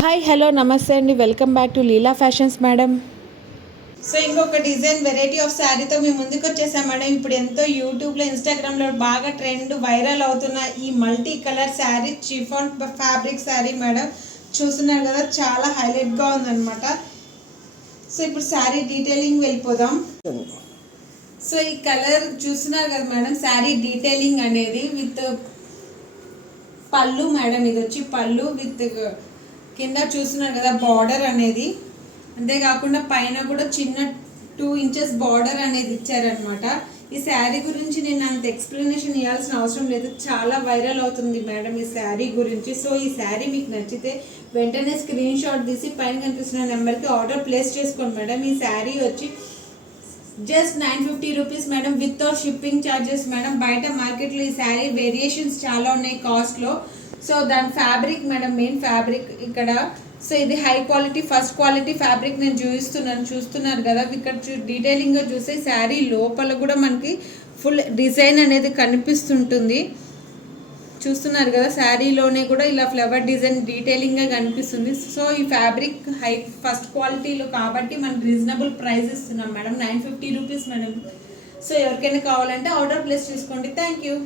Hi hello నమస్తే అండి, welcome back to Leela fashions madam. So ఇంకొక డిజైన్ వెరైటీ ఆఫ్ శారీతో మేము ముందుకు వచ్చేసాం మేడం. ఇప్పుడు ఎంతో యూట్యూబ్లో ఇన్స్టాగ్రామ్లో బాగా ట్రెండ్ వైరల్ అవుతున్న ఈ multi colour sari chiffon fabric sari madam. చూస్తున్నారు కదా, చాలా హైలైట్గా ఉందన్నమాట. సో ఇప్పుడు శారీ డీటెయిలింగ్ వెళ్ళిపోదాం. సో ఈ కలర్ చూస్తున్నారు కదా మేడం, శారీ డీటెయిలింగ్ అనేది విత్ పళ్ళు మేడం. ఇది వచ్చి పళ్ళు విత్ కింద చూస్తున్నారు కదా బార్డర్ అనేది. అంతేకాకుండా పైన కూడా చిన్న 2 ఇంచెస్ బార్డర్ అనేది ఇచ్చారనమాట. ఈ శారీ గురించి నేను అంత ఎక్స్ప్లెనేషన్ ఇవ్వాల్సిన అవసరం లేదు, చాలా వైరల్ అవుతుంది మేడం ఈ శారీ గురించి. సో ఈ శారీ మీకు నచ్చితే వెంటనే స్క్రీన్ షాట్ తీసి పైన కనిపిస్తున్న నెంబర్కి ఆర్డర్ ప్లేస్ చేసుకోండి మేడం. ఈ శారీ వచ్చి just 950 rupees madam, without shipping charges madam. బయట మార్కెట్లో ఈ శారీ వేరియేషన్స్ చాలా ఉన్నాయి కాస్ట్లో. సో దాని ఫ్యాబ్రిక్ మేడం, మెయిన్ ఫ్యాబ్రిక్ ఇక్కడ. సో ఇది high quality first quality fabric నేను చూస్తున్నారు కదా. ఇక్కడ డీటెయిలింగ్గా చూస్తే శారీ లోపల కూడా మనకి ఫుల్ డిజైన్ అనేది కనిపిస్తుంటుంది. చూస్తున్నారు కదా, శారీలోనే కూడా ఇలా ఫ్లవర్ డిజైన్ డీటెయిలింగ్గా కనిపిస్తుంది. సో ఈ ఫ్యాబ్రిక్ హై ఫస్ట్ క్వాలిటీలో కాబట్టి మనం రీజనబుల్ ప్రైస్ ఇస్తున్నాం మేడం, 950 రూపీస్ మేడం. సో ఎవరికైనా కావాలంటే ఆర్డర్ ప్లేస్ చేసుకోండి. Thank you.